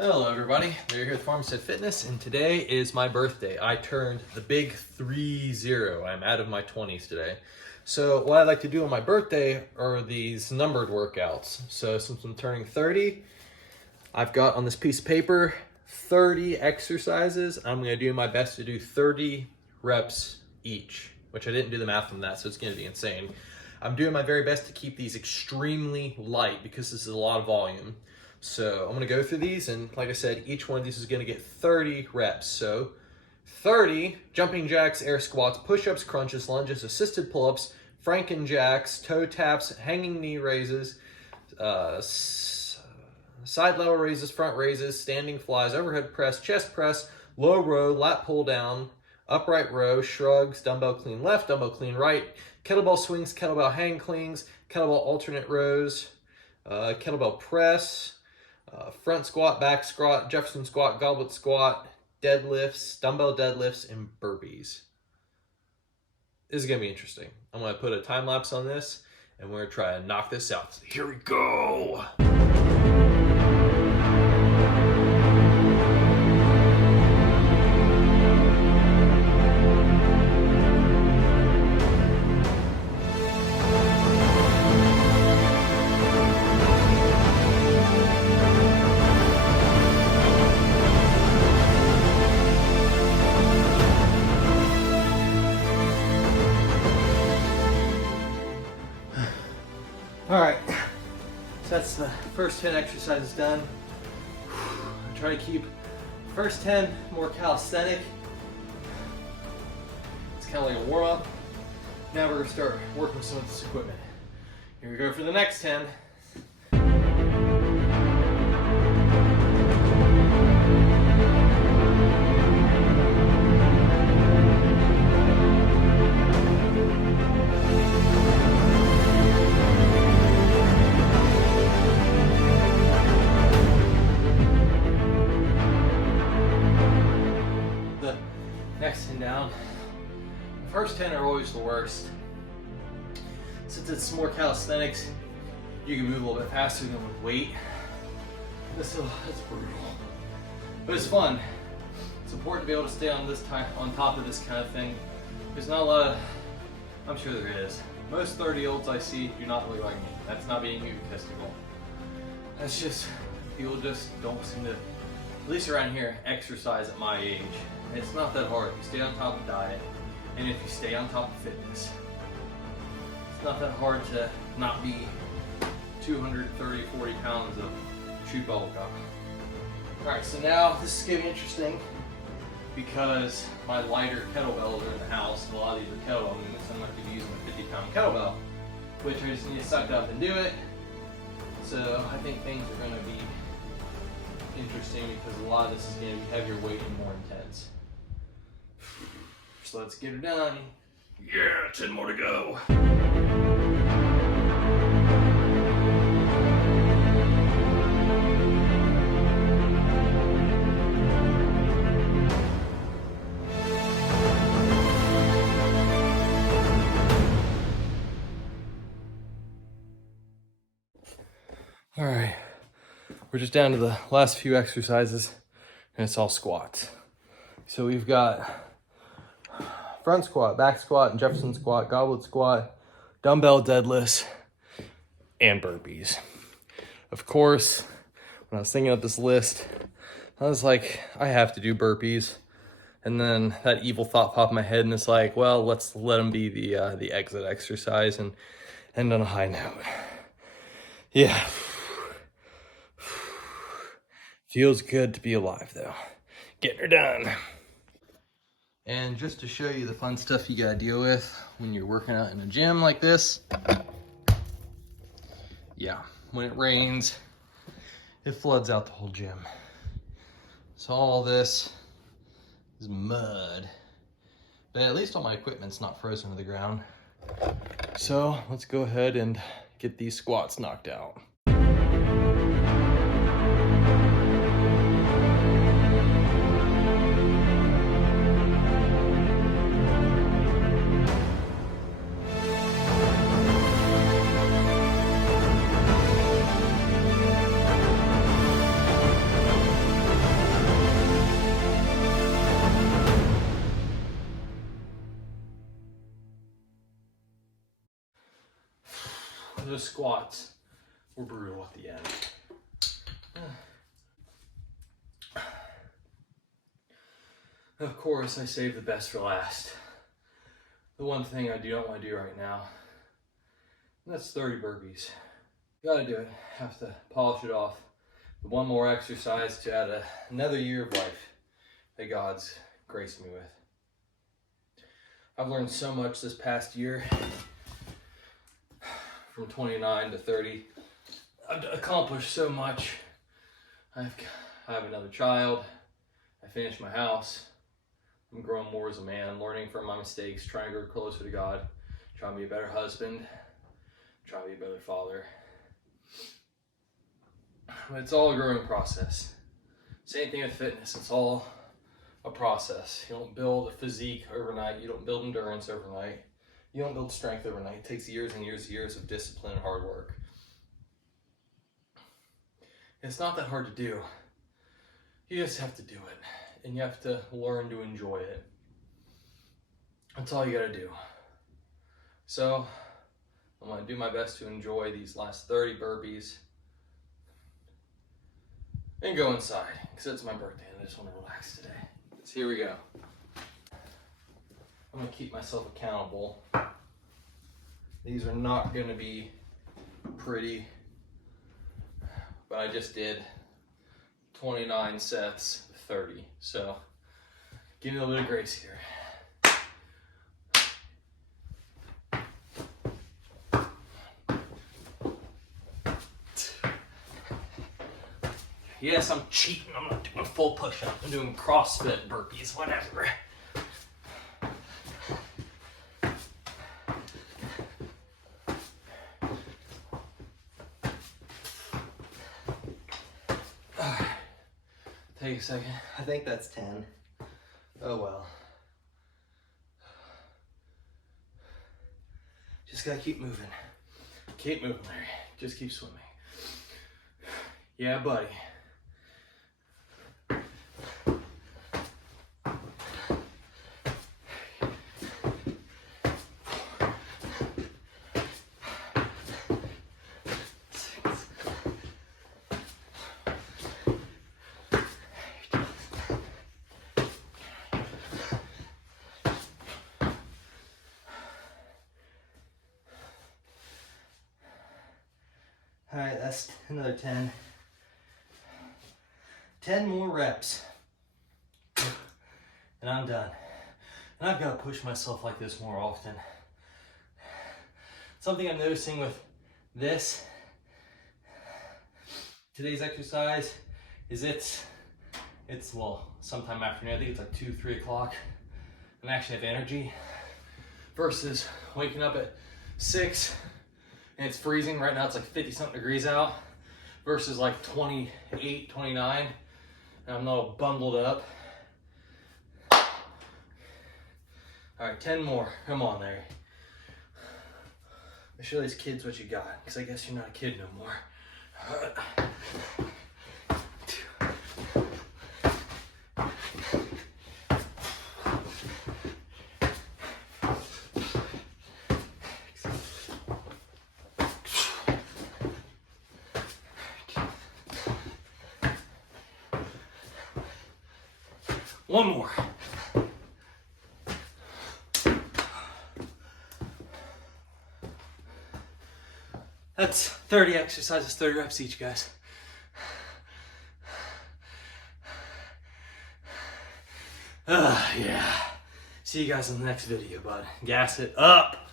Hello everybody, Larry here with Farmstead Fitness, and today is my birthday. I turned the big 30. I'm out of my 20s today. So what I like to do on my birthday are these numbered workouts. So since I'm turning 30, I've got on this piece of paper 30 exercises. I'm gonna do my best to do 30 reps each, which I didn't do the math on that, so it's gonna be insane. I'm doing my very best to keep these extremely light because this is a lot of volume. So I'm gonna go through these, and like I said, each one of these is gonna get 30 reps. So 30 jumping jacks, air squats, push-ups, crunches, lunges, assisted pull-ups, Franken jacks, toe taps, hanging knee raises, side level raises, front raises, standing flies, overhead press, chest press, low row, lat pull down, upright row, shrugs, dumbbell clean left, dumbbell clean right, kettlebell swings, kettlebell hang cleans, kettlebell alternate rows, kettlebell press, front squat, back squat, Jefferson squat, goblet squat, deadlifts, dumbbell deadlifts, and burpees. This is going to be interesting. I'm going to put a time lapse on this, and we're going to try and knock this out. So here we go. All right, so that's the first 10 exercises done. I try to keep first 10 more calisthenic. It's kind of like a warm up. Now we're gonna start working with some of this equipment. Here we go for the next 10. Next 10 down. The first 10 are always the worst. Since it's more calisthenics, you can move a little bit faster than with weight. That's brutal, but it's fun. It's important to be able to stay on top of this kind of thing. There's not a lot of, I'm sure there is. Most 30-year-olds I see do not look like me. That's not being egotistical. That's just, people just don't seem to, at least around here, exercise at my age. It's not that hard. You stay on top of diet, and if you stay on top of fitness, it's not that hard to not be 230, 40 pounds of chewed bubble gum. All right, so now this is getting interesting because my lighter kettlebells are in the house, and a lot of these are kettlebell movements. I'm not going to be using a 50-pound kettlebell, which I just need to suck up and do it. So I think things are going to be interesting because a lot of this is going to be heavier weight and more intense. So let's get her done. Yeah, 10 more to go. All right, we're just down to the last few exercises, and it's all squats. So we've got front squat, back squat, and Jefferson squat, goblet squat, dumbbell deadlifts, and burpees. Of course, when I was thinking of this list, I was like, I have to do burpees. And then that evil thought popped in my head, and it's like, well, let's let them be the exit exercise and end on a high note. Yeah. Feels good to be alive, though. Getting her done. And just to show you the fun stuff you gotta deal with when you're working out in a gym like this. Yeah, when it rains, it floods out the whole gym. So all this is mud. But at least all my equipment's not frozen to the ground. So let's go ahead and get these squats knocked out. those squats were brutal at the end. Of course, I saved the best for last. The one thing I do not want to do right now, and that's 30 burpees. Gotta do it. Have to polish it off. But one more exercise to add another year of life that God's graced me with. I've learned so much this past year. From 29 to 30. I've accomplished so much. I have another child. I finished my house. I'm growing more as a man, learning from my mistakes, trying to grow closer to God, trying to be a better husband, trying to be a better father. But it's all a growing process. Same thing with fitness. It's all a process. You don't build a physique overnight. You don't build endurance overnight. You don't build strength overnight. It takes years and years and years of discipline and hard work. It's not that hard to do. You just have to do it. And you have to learn to enjoy it. That's all you gotta do. So, I'm gonna do my best to enjoy these last 30 burpees and go inside, because it's my birthday and I just wanna relax today. So here we go. I'm gonna keep myself accountable. These are not gonna be pretty, but I just did 29 sets, 30. So give me a little bit of grace here. Yes, I'm cheating. I'm not doing a full push-up. I'm doing CrossFit burpees, whatever. Take a second. I think that's 10. Oh well. Just gotta keep moving. Keep moving, Larry. Just keep swimming. Yeah, buddy. All right, that's another 10. 10 more reps. And I'm done. And I've got to push myself like this more often. Something I'm noticing with this, today's exercise, is it's well, sometime afternoon, I think it's like 2, 3 o'clock, and I actually have energy, versus waking up at 6, and it's freezing. Right now it's like 50 something degrees out, versus like 28, 29, and I'm all bundled up. All right, 10 more. Come on, Larry. Show these kids what you got, because I guess you're not a kid no more. One more. That's 30 exercises, 30 reps each, guys. Yeah. See you guys in the next video, bud. Gas it up.